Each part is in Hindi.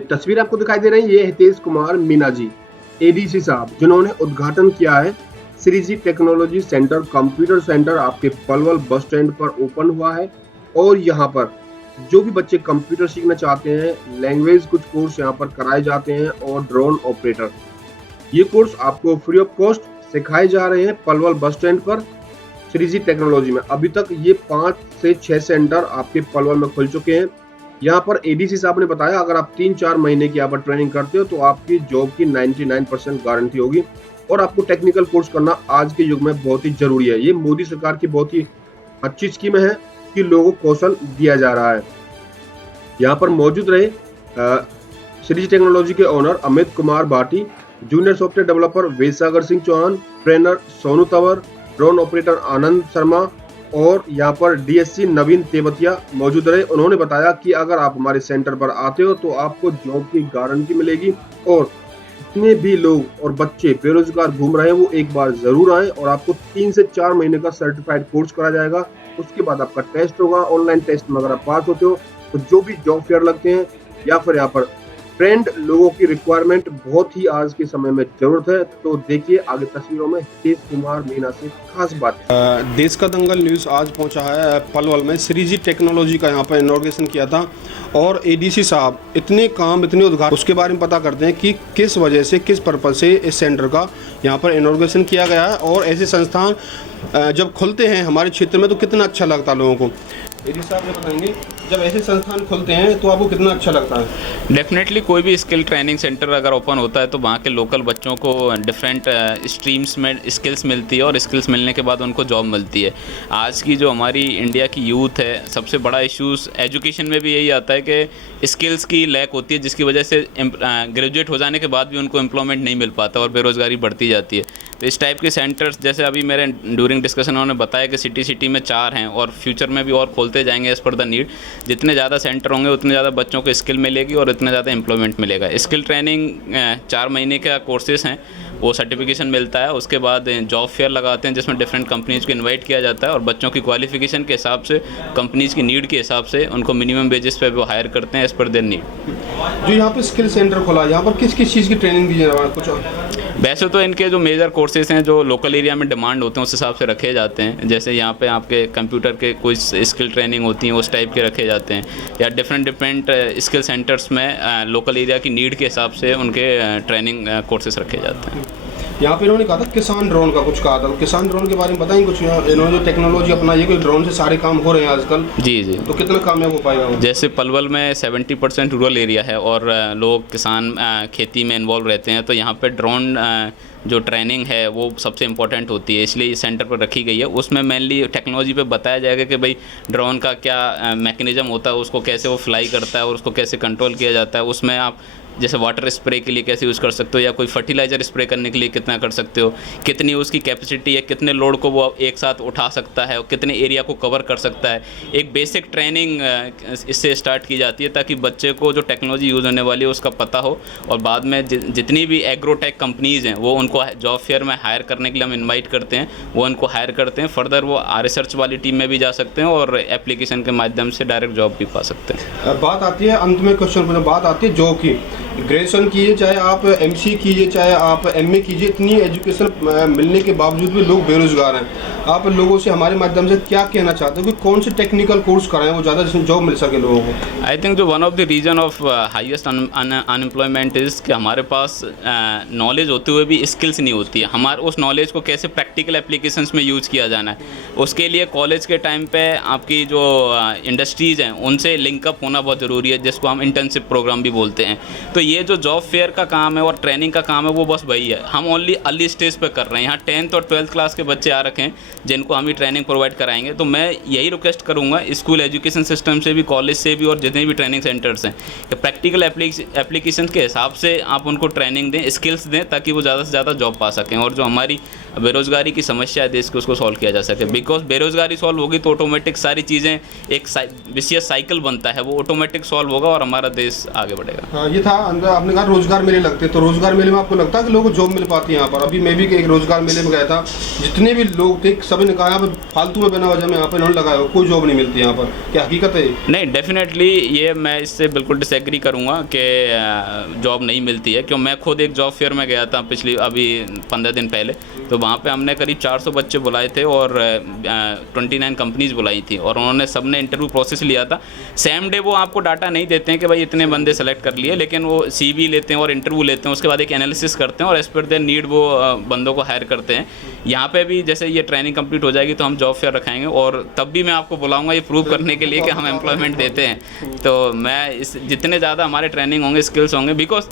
ये तस्वीर आपको दिखाई दे रही है, ये हितेश कुमार मीना जी, एडीसी साहब, जिन्होंने उद्घाटन किया है Shriji technology centre, computer centre आपके पलवल बस स्टैंड पर ओपन हुआ है। और यहाँ पर जो भी बच्चे कंप्यूटर सीखना चाहते हैं, लैंग्वेज कुछ कोर्स यहाँ पर कराए जाते हैं और ड्रोन ऑपरेटर, ये कोर्स आपको फ्री ऑफ कॉस्ट सिखाए जा रहे हैं पलवल बस स्टैंड पर श्रीजी टेक्नोलॉजी में। अभी तक ये 5 से 6 सेंटर आपके पलवल में खुल चुके हैं। यहाँ पर एडीसी साहब ने बताया अगर आप 3-4 महीने की यहाँ पर ट्रेनिंग करते हो तो आपकी जॉब की 99% गारंटी होगी। और आपको टेक्निकल कोर्स करना आज के युग में बहुत ही जरूरी है। ये मोदी सरकार की बहुत ही अच्छी स्कीम है कि लोगों को कौशल दिया जा रहा है। यहाँ पर मौजूद रहे श्रीजी टेक्नोलॉजी के owner Amit Kumar Bhati, junior software developer Vedsagar Singh Chauhan, trainer Sonu Tanwar, drone operator Anand Sharma और यहाँ पर डीएससी नवीन तेवतिया मौजूद रहे। उन्होंने बताया कि अगर आप हमारे सेंटर पर आते हो तो आपको जॉब की गारंटी मिलेगी और जितने भी लोग और बच्चे बेरोजगार घूम रहे हैं वो एक बार जरूर आए और आपको 3 से 4 महीने का सर्टिफाइड कोर्स करा जाएगा। उसके बाद आपका टेस्ट होगा, ऑनलाइन टेस्ट में अगर आप पास होते हो तो जो भी जॉब फेयर लगते हैं या फिर यहाँ पर ट्रेंड लोगों की रिक्वायरमेंट बहुत ही आज के समय में जरूरत है। तो देखिए आगे तस्वीरों में हितेश कुमार मीना से खास बात। देश का दंगल न्यूज़ आज पहुंचा है पलवल में। श्रीजी टेक्नोलॉजी का यहाँ पर इनॉग्रेशन किया था और एडीसी साहब इतने उद्घाटन, उसके बारे में पता करते हैं कि किस वजह से, किस पर्पज से इस सेंटर का यहाँ पर इनॉग्रेशन किया गया है और ऐसे संस्थान जब खुलते हैं हमारे क्षेत्र में तो कितना अच्छा लगता है लोगों को। एडीसी साहब ने बताएंगे जब ऐसे संस्थान खुलते हैं तो आपको कितना अच्छा लगता है। डेफिनेटली कोई भी स्किल ट्रेनिंग सेंटर अगर ओपन होता है तो वहाँ के लोकल बच्चों को डिफरेंट स्ट्रीम्स में स्किल्स मिलती है और स्किल्स मिलने के बाद उनको जॉब मिलती है। आज की जो हमारी इंडिया की यूथ है, सबसे बड़ा इश्यूज़ एजुकेशन में भी यही आता है कि स्किल्स की लैक होती है, जिसकी वजह से ग्रेजुएट हो जाने के बाद भी उनको एम्प्लॉयमेंट नहीं मिल पाता और बेरोज़गारी बढ़ती जाती है। तो इस टाइप के सेंटर्स, जैसे अभी मेरे ड्यूरिंग डिस्कशन उन्होंने बताया कि सिटी में 4 हैं और फ्यूचर में भी और खोलते जाएंगे एज़ पर द नीड। जितने ज़्यादा सेंटर होंगे उतने ज़्यादा बच्चों को स्किल मिलेगी और इतना ज़्यादा एम्प्लॉयमेंट मिलेगा। स्किल ट्रेनिंग 4 महीने का कोर्सेज़ हैं, वो सर्टिफिकेशन मिलता है। उसके बाद जॉब फेयर लगाते हैं जिसमें डिफरेंट कंपनीज़ को इनवाइट किया जाता है और बच्चों की क्वालिफिकेशन के हिसाब से, कंपनीज़ की नीड के हिसाब से उनको मिनिमम बेसिस पे वो हायर करते हैं एज़ पर देयर नीड। जो यहाँ पर स्किल सेंटर खोला, यहाँ पर किस किस चीज़ की ट्रेनिंग दी जा रहा है कुछ? वैसे तो इनके जो मेजर कोर्सेज हैं जो लोकल एरिया में डिमांड होते हैं उस हिसाब से रखे जाते हैं। जैसे यहाँ पे आपके कंप्यूटर के कोई स्किल ट्रेनिंग होती हैं उस टाइप के रखे जाते हैं, या डिफरेंट स्किल सेंटर्स में लोकल एरिया की नीड के हिसाब से उनके ट्रेनिंग कोर्सेज रखे जाते हैं। यहाँ पे इन्होंने कहा था किसान ड्रोन का कुछ कहा था, किसान ड्रोन के बारे में बताएंगे कुछ? इन्होंने जो टेक्नोलॉजी अपनाई है कि ड्रोन से सारे काम हो रहे हैं आजकल। जी जी। तो कितना कामयाब हो पाएगा? जैसे पलवल में 70% रूरल एरिया है और लोग किसान खेती में इन्वॉल्व रहते हैं, तो यहाँ पे ड्रोन जो ट्रेनिंग है वो सबसे इम्पोर्टेंट होती है, इसलिए इस सेंटर पर रखी गई है। उसमें मेनली टेक्नोलॉजी पे बताया जाएगा कि भाई ड्रोन का क्या मैकेनिज़्म होता है, उसको कैसे वो फ्लाई करता है और उसको कैसे कंट्रोल किया जाता है। उसमें आप जैसे वाटर स्प्रे के लिए कैसे यूज़ कर सकते हो या कोई फर्टिलाइज़र स्प्रे करने के लिए कितना कर सकते हो, कितनी उसकी कैपेसिटी है, कितने लोड को वो एक साथ उठा सकता है और कितने एरिया को कवर कर सकता है। एक बेसिक ट्रेनिंग इससे स्टार्ट की जाती है ताकि बच्चे को जो टेक्नोलॉजी यूज़ होने वाली है उसका पता हो और बाद में जितनी भी एग्रोटेक कंपनीज़ हैं वो उनको जॉब फेयर में हायर करने के लिए हम इन्वाइट करते हैं, वो उनको हायर करते हैं। फर्दर वो रिसर्च वाली टीम में भी जा सकते हैं और एप्लीकेशन के माध्यम से डायरेक्ट जॉब भी पा सकते हैं। बात आती है अंत में क्वेश्चन पर, बात आती है जॉब की। ग्रेजुएशन कीजिए, चाहे आप एमसी कीजिए, चाहे आप एमए कीजिए, इतनी एजुकेशन मिलने के बावजूद भी लोग बेरोजगार हैं। आप लोगों से हमारे माध्यम से क्या कहना चाहते हो कि कौन से टेक्निकल कोर्स कराएं वो ज़्यादा जिसमें जॉब मिल सके लोगों को? आई थिंक जो one of the reason of highest unemployment is कि हमारे पास नॉलेज होते हुए भी स्किल्स नहीं होती है। हमारे उस नॉलेज को कैसे प्रैक्टिकल एप्लीकेशंस में यूज़ किया जाना है, उसके लिए कॉलेज के टाइम पे आपकी जो इंडस्ट्रीज़ हैं उनसे लिंकअप होना बहुत ज़रूरी है, जिसको हम इंटर्नशिप प्रोग्राम भी बोलते हैं। तो ये जो जॉब फेयर का काम है और ट्रेनिंग का काम है वो बस वही है, हम ओनली अर्ली स्टेज पे कर रहे हैं। यहाँ 10th और 12th क्लास के बच्चे आ रखे हैं जिनको हम ही ट्रेनिंग प्रोवाइड कराएंगे। तो मैं यही रिक्वेस्ट करूँगा स्कूल एजुकेशन सिस्टम से भी, कॉलेज से भी और जितने भी ट्रेनिंग सेंटर्स हैं कि प्रैक्टिकल एप्लीकेशन के हिसाब से आप उनको ट्रेनिंग दें, स्किल्स दें, ताकि वो ज़्यादा से ज़्यादा जॉब पा सकें। और जो हमारी बेरोज़गारी की समस्या है देश की, उसको सॉल्व किया जा सके। बिकॉज बेरोज़गारी सॉल्व होगी तो ऑटोमेटिक सारी चीज़ें एक विशेष साइकिल बनता है, वो ऑटोमेटिक सॉल्व होगा और हमारा देश आगे बढ़ेगा। हाँ, ये था अंदर आपने कहा रोजगार मेले लगते हैं, तो रोजगार मेले में आपको लगता है कि लोगों को जॉब मिल पाती है यहाँ पर? अभी मैं भी एक रोजगार मेले में गया था, जितने भी लोग थे सभी ने कहा यहाँ पर फालतू में बिना वजह में यहाँ पर इन्होंने लगाया, कोई जॉब नहीं मिलती यहाँ पर। क्या हकीकत है? नहीं, डेफिनेटली ये मैं इससे बिल्कुल डिसएग्री करूँगा कि जॉब नहीं मिलती है, क्यों मैं खुद एक जॉब फेयर में गया था अभी 15 दिन पहले, तो वहाँ पे हमने करीब 400 बच्चे बुलाए थे और 29 कंपनीज बुलाई थी और उन्होंने सबने इंटरव्यू प्रोसेस लिया था। सेम डे वो आपको डाटा नहीं देते हैं कि भाई इतने बंदे सेलेक्ट कर लिए, लेकिन वो CV लेते हैं और इंटरव्यू लेते हैं, उसके बाद एक एनालिसिस करते हैं और एज पर देयर नीड वो बंदों को हायर करते हैं। यहाँ पे भी जैसे ये ट्रेनिंग कंप्लीट हो जाएगी तो हम जॉब फेयर रखाएंगे और तब भी मैं आपको बुलाऊंगा ये प्रूव करने के लिए कि हम एम्प्लॉयमेंट देते हैं। तो मैं जितने ज़्यादा हमारे ट्रेनिंग होंगे, स्किल्स होंगे, बिकॉज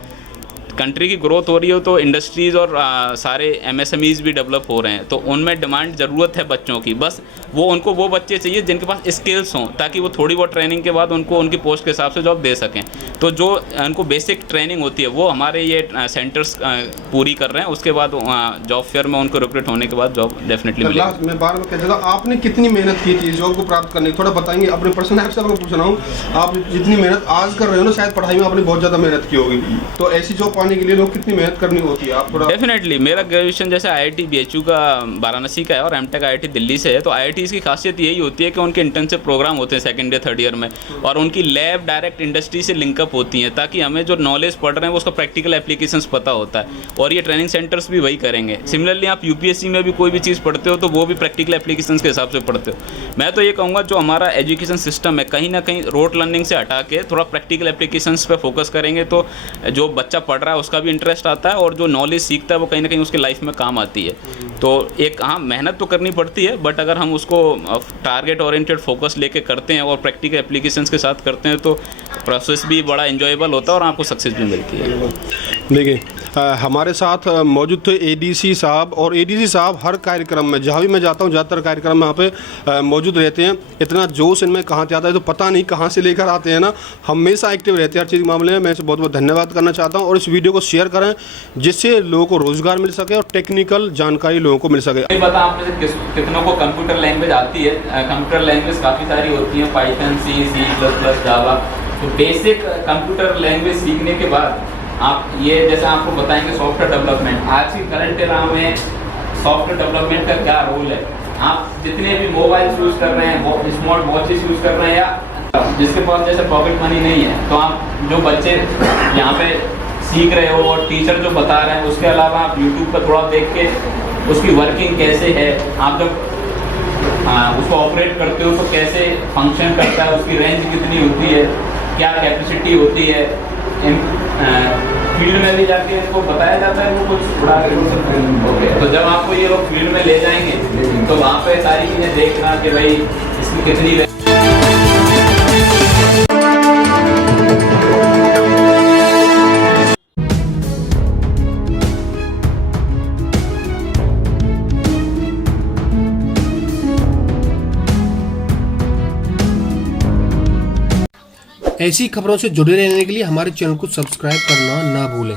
कंट्री की ग्रोथ हो रही हो तो इंडस्ट्रीज़ और सारे MSMEs भी डेवलप हो रहे हैं, तो उनमें डिमांड ज़रूरत है बच्चों की। बस उनको वो बच्चे चाहिए जिनके पास स्किल्स हों, ताकि वो थोड़ी बहुत ट्रेनिंग के बाद उनको उनकी पोस्ट के हिसाब से जॉब दे सकें। तो जो उनको बेसिक ट्रेनिंग होती है वो हमारे ये सेंटर्स पूरी कर रहे हैं, उसके बाद जॉब फेयर में उनको रिक्रूट होने के बाद जॉब डेफिनेटली मिलेगी। मैं बार बार कह रहा हूँ, आपने कितनी मेहनत की थी जॉब को प्राप्त करने की? थोड़ा बताएंगे अपने पर्सनल लाइफ से। मैं पूछ रहा हूँ, आप जितनी मेहनत आज कर रहे हो ना, शायद पढ़ाई में आपने बहुत ज़्यादा मेहनत की होगी, तो ऐसी जॉब पाने के लिए लोग कितनी मेहनत करनी होती है? आप थोड़ा। डेफिनेटली मेरा ग्रेजुएशन जैसे IIT BHU का वाराणसी का है और M.Tech IIT दिल्ली से है, तो IITs की खासियत यही होती है कि उनके इंटर्नशिप प्रोग्राम होते हैं सेकंड ईयर थर्ड ईयर में, और उनकी लैब डायरेक्ट इंडस्ट्री से लिंकअप होती हैं, ताकि हमें जो नॉलेज पढ़ रहे हैं वो उसका प्रैक्टिकल एप्लीकेशंस पता होता है, और ये ट्रेनिंग सेंटर्स भी वही करेंगे। सिमिलरली आप UPSC में भी कोई भी चीज़ पढ़ते हो तो वो भी प्रैक्टिकल एप्लीकेशंस के हिसाब से पढ़ते हो। मैं तो ये कहूँगा जो हमारा एजुकेशन सिस्टम है कहीं ना कहीं रोट लर्निंग से हटा के थोड़ा प्रैक्टिकल एप्लीकेशंस पे फोकस करेंगे तो जो बच्चा पढ़ रहा है उसका भी इंटरेस्ट आता है और जो नॉलेज सीखता है वो कहीं ना कहीं उसके लाइफ में काम आती है। तो एक हाँ, मेहनत तो करनी पड़ती है, बट अगर हम उसको टारगेट ओरिएंटेड फोकस लेके करते हैं और प्रैक्टिकल एप्लीकेशंस के साथ करते हैं तो प्रोसेस भी बड़ा एंजॉयबल होता है और आपको सक्सेस भी मिलती है। देखिए, हमारे साथ मौजूद थे ADC साहब, और ADC साहब हर कार्यक्रम में, जहाँ भी मैं जाता हूँ ज़्यादातर कार्यक्रम में यहाँ पे मौजूद रहते हैं। इतना जोश इनमें कहाँ से आता है तो पता नहीं कहाँ से लेकर आते हैं ना, हमेशा एक्टिव रहते हैं हर चीज़ के मामले में। मैं इसे बहुत बहुत धन्यवाद करना चाहता हूँ, और इस वीडियो को शेयर करें जिससे लोगों को रोज़गार मिल सके और टेक्निकल जानकारी लोगों को मिल सके। नहीं पता आप में से कितनों को कंप्यूटर लैंग्वेज आती है? कंप्यूटर लैंग्वेज काफ़ी सारी होती हैं, पाइथन, C++, जावा। तो बेसिक कंप्यूटर लैंग्वेज सीखने के बाद आप ये जैसे आपको बताएंगे सॉफ्टवेयर डेवलपमेंट, आज की करंट एरा में सॉफ्टवेयर डेवलपमेंट का क्या रोल है। आप जितने भी मोबाइल यूज़ कर रहे हैं, स्मार्ट वॉचेस यूज़ कर रहे हैं, या जिसके पास जैसे पॉकेट मनी नहीं है, तो आप जो बच्चे यहाँ पे सीख रहे हो और टीचर जो बता रहे हैं उसके अलावा आप YouTube पर थोड़ा देख के उसकी वर्किंग कैसे है, आप जब उसको ऑपरेट करते हो तो कैसे फंक्शन करता है, उसकी रेंज कितनी होती है, क्या कैपेसिटी होती है, फील्ड में भी जाके इनको बताया जाता है, वो कुछ बड़ा ओके। तो जब आपको ये लोग फील्ड में ले जाएंगे तो वहाँ पे सारी चीज़ें देखना कि भाई इसकी कितनी। ऐसी खबरों से जुड़े रहने के लिए हमारे चैनल को सब्सक्राइब करना ना भूलें।